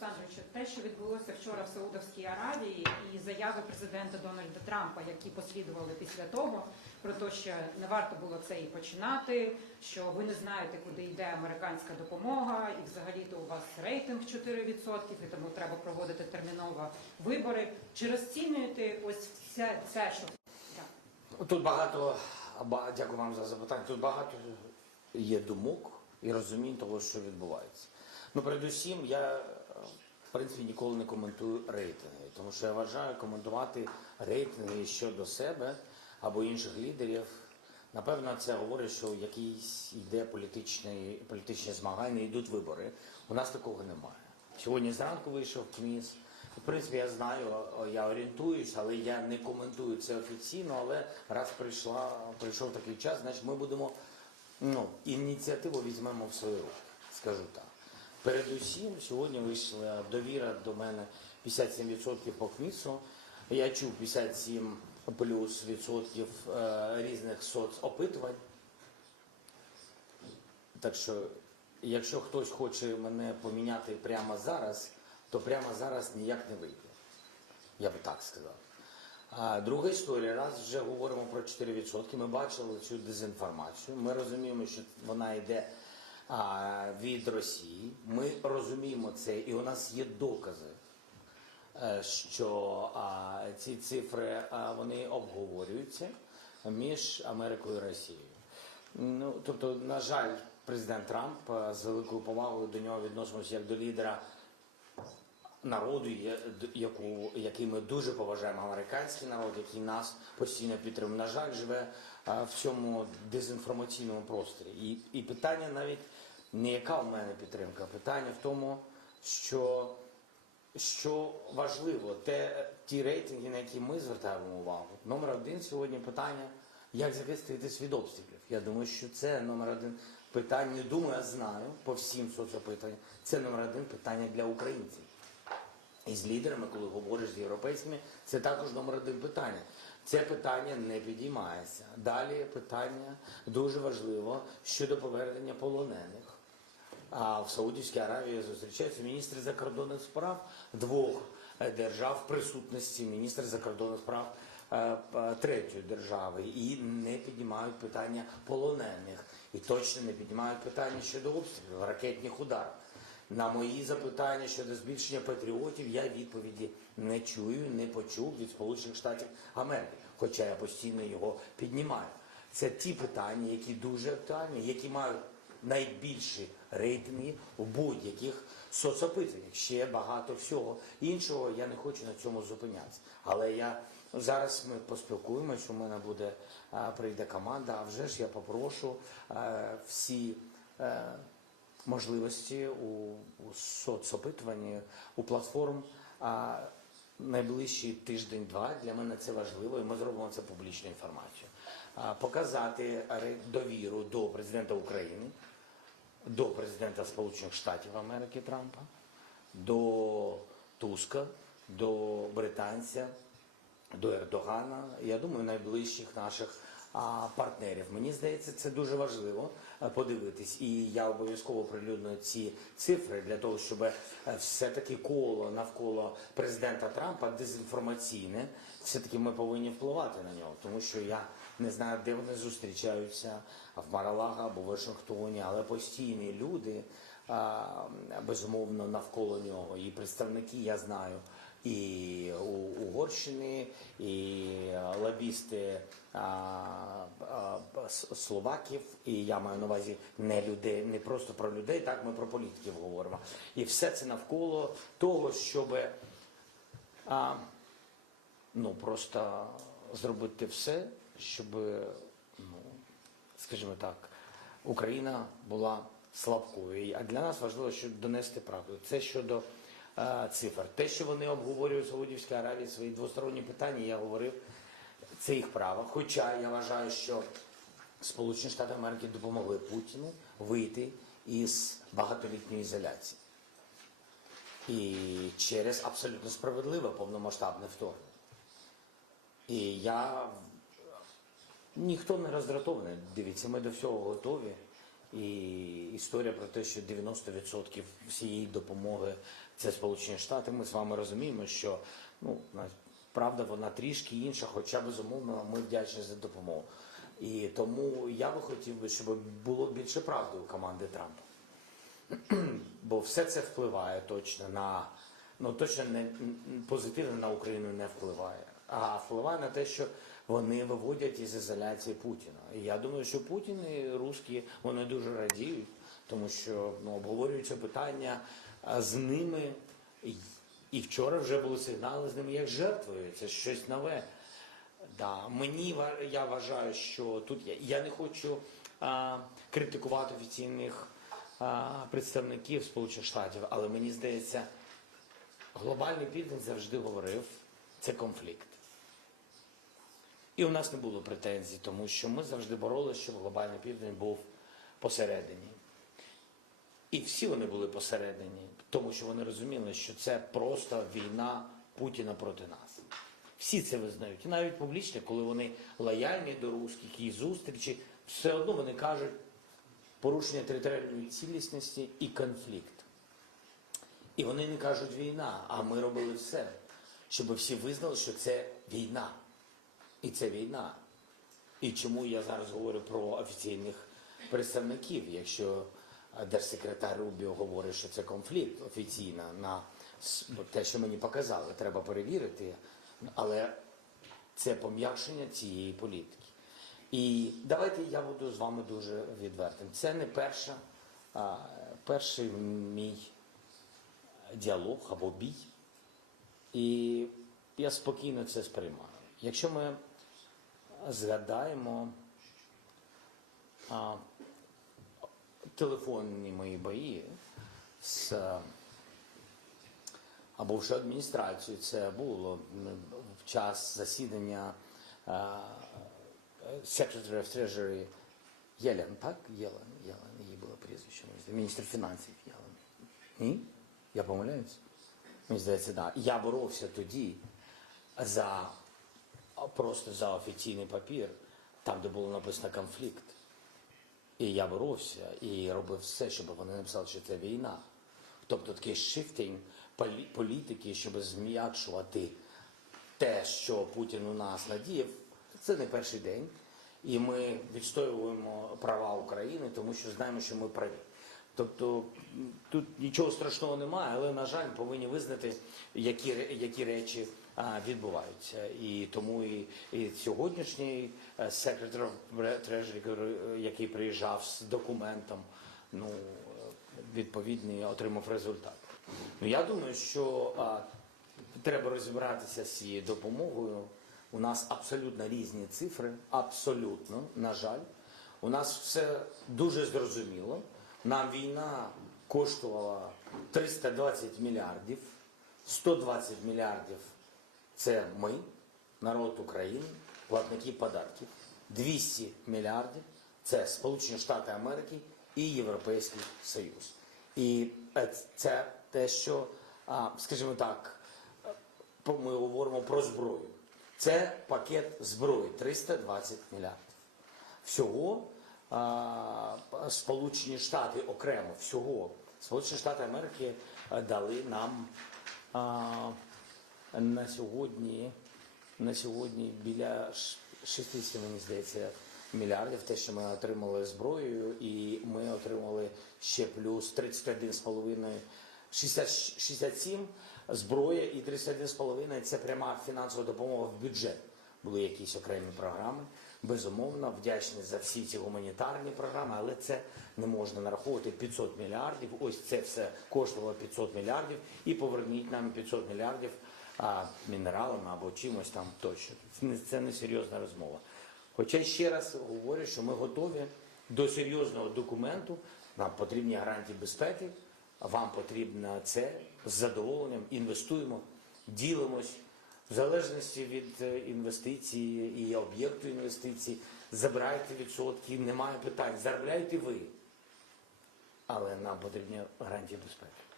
Олександровичу, те, що відбулося вчора в Саудовській Аравії, і заяви президента Дональда Трампа, які послідували після того, про те, що не варто було це і починати, що ви не знаєте, куди йде американська допомога, і взагалі-то у вас рейтинг 4%, і тому треба проводити терміново вибори. Чи розцінюєте ось це, це що. Тут багато, дякую вам за запитання. Тут багато є думок і розумінь того, що відбувається. Ну, передусім, я в принципі ніколи не коментую рейтинги, тому що я вважаю коментувати рейтинги щодо себе або інших лідерів. Напевно, це говорить, що якийсь йде політичний, політичні змагання, йдуть вибори. У нас такого немає. Сьогодні зранку вийшов КМІС. В принципі, я знаю, я орієнтуюсь, але я не коментую це офіційно. Але раз прийшла, прийшов такий час, значить ми будемо ну, ініціативу візьмемо в свої руки, скажу так. Передусім, сьогодні вийшла довіра до мене 57% по КМІСу. Я чув 57 плюс відсотків е, різних соцопитувань. Так що, якщо хтось хоче мене поміняти прямо зараз, то прямо зараз ніяк не вийде. Я би так сказав. Друга історія, раз вже говоримо про 4%, ми бачили цю дезінформацію. Ми розуміємо, що вона йде від Росії. Ми розуміємо це, і у нас є докази, е, що ці цифри вони обговорюються між Америкою і Росією. Ну, тобто, на жаль, президент Трамп з великою повагою до нього відносимося як до лідера народу, яку, який ми дуже поважаємо, американський народ, який нас постійно підтримує. На жаль, живе в цьому дезінформаційному просторі. І, і питання навіть не яка у мене підтримка, питання в тому, що, що важливо, те, ті рейтинги, на які ми звертаємо увагу. Номер один сьогодні питання, як захиститись від обстрілів. Я думаю, що це номер один питання. Не думаю, я знаю по всім соцопитанням. Це номер один питання для українців і з лідерами, коли говориш з європейськими, це також номер один питання. Це питання не підіймається. Далі питання дуже важливо щодо повернення полонених. А в Саудівській Аравії зустрічаються міністри закордонних справ двох е, держав присутності міністра закордонних справ е, третьої держави і не піднімають питання полонених і точно не піднімають питання щодо обстрілів, ракетних ударів. На мої запитання щодо збільшення патріотів я відповіді не чую, не почув від Сполучених Штатів Америки, хоча я постійно його піднімаю. Це ті питання, які дуже актуальні, які мають найбільші рейтинги в будь-яких соцопитуваннях. Ще багато всього іншого. Я не хочу на цьому зупинятися. Але я зараз ми поспілкуємось. У мене буде прийде команда. А вже ж я попрошу всі. е, можливості у, у соцопитуванні, у платформ. А найближчий тиждень-два для мене це важливо, і ми зробимо це публічною інформацією. Показати довіру до президента України, до президента Сполучених Штатів Америки Трампа, до Туска, до британця, до Ердогана, я думаю, найближчих наших партнерів. Мені здається, це дуже важливо е, подивитись. І я обов'язково прилюдную ці цифри для того, щоб е, все-таки коло навколо президента Трампа дезінформаційне, все-таки ми повинні впливати на нього, тому що я не знаю, де вони зустрічаються, в Маралага або Вашингтоні, але постійні люди, безумовно, навколо нього. І представники, я знаю, і Угорщини, і лобісти словаків, і я маю на увазі не людей, не просто про людей, так ми про політиків говоримо. І все це навколо того, щоб а, ну, просто зробити все, щоб, ну, скажімо так, Україна була слабкою. А для нас важливо, щоб донести правду. Це щодо е, цифр. Те, що вони обговорюють в Саудівській Аравії свої двосторонні питання, я говорив, це їх право. Хоча я вважаю, що Сполучені Штати Америки допомогли Путіну вийти із багатолітньої ізоляції. І через абсолютно справедливе повномасштабне вторгнення. І я ніхто не роздратований. Дивіться, ми до всього готові. І історія про те, що 90% всієї допомоги це Сполучені Штати. Ми з вами розуміємо, що ну правда вона трішки інша, хоча безумовно ми вдячні за допомогу. І тому я би хотів би, щоб було більше правди у команди Трампа. Бо все це впливає точно на ну точно не позитивно на Україну не впливає, а впливає на те, що вони виводять із ізоляції Путіна. І я думаю, що Путін і русські вони дуже радіють, тому що ну, обговорюються питання з ними. І- вчора вже були сигнали з ними як жертвою. Це щось нове. Да, мені я вважаю, що тут я, я не хочу а, критикувати офіційних а, представників Сполучених Штатів, але мені здається, глобальний південь завжди говорив, це конфлікт. І у нас не було претензій, тому що ми завжди боролися, щоб глобальний південь був посередині. І всі вони були посередині, тому що вони розуміли, що це просто війна Путіна проти нас. Всі це визнають. І навіть публічно, коли вони лояльні до русських і зустрічі, все одно вони кажуть порушення територіальної цілісності і конфлікт. І вони не кажуть війна, а ми робили все, щоб всі визнали, що це війна. І це війна. І чому я зараз говорю про офіційних представників, якщо держсекретар Рубіо говорить, що це конфлікт офіційно на те, що мені показали, треба перевірити, але це пом'якшення цієї політики. І давайте я буду з вами дуже відвертим. Це не перша, а, перший мій діалог або бій. І я спокійно це сприймаю. Якщо ми згадаємо а, телефонні мої бої з або вже адміністрацією, це було в час засідання а, Secretary of Treasury Єлен, так? Єлен, Єлен, її було прізвище, міністр фінансів Єлен. Ні? Я помиляюсь? Мені здається, так. Да. Я боровся тоді за просто за офіційний папір, там, де було написано конфлікт. І я боровся і робив все, щоб вони написали, що це війна. Тобто такий шифтинг політики, щоб зм'якшувати те, що Путін у нас надіяв, це не перший день. І ми відстоюємо права України, тому що знаємо, що ми праві. Тобто тут нічого страшного немає, але, на жаль, повинні визнати, які, які речі а, відбуваються. І тому і, і сьогоднішній е, Treasury, е, який приїжджав з документом, ну, відповідний отримав результат. Ну, я думаю, що а, треба розібратися з цією допомогою. У нас абсолютно різні цифри, абсолютно, на жаль. У нас все дуже зрозуміло. Нам війна коштувала 320 мільярдів, 120 мільярдів це ми, народ України, платники податків. 200 мільярдів це Сполучені Штати Америки і Європейський Союз. І е, це те, що, скажімо так, ми говоримо про зброю. Це пакет зброї 320 мільярдів. Всього Сполучені Штати окремо, всього Сполучені Штати Америки дали нам на сьогодні, на сьогодні біля ш- 60, мені здається, мільярдів, те, що ми отримали зброєю, і ми отримали ще плюс 31,5, 60, 67 зброя і 31,5 це пряма фінансова допомога в бюджет. Були якісь окремі програми. Безумовно, вдячні за всі ці гуманітарні програми, але це не можна нараховувати 500 мільярдів. Ось це все коштувало 500 мільярдів, і поверніть нам 500 мільярдів мінералами або чимось там тощо. Це не, серйозна розмова. Хоча ще раз говорю, що ми готові до серйозного документу. Нам потрібні гарантії безпеки, вам потрібно це з задоволенням. Інвестуємо, ділимось в залежності від інвестицій інвестиції і об'єкту інвестицій. Забирайте відсотки, немає питань. Заробляйте ви. Але нам потрібні гарантії безпеки.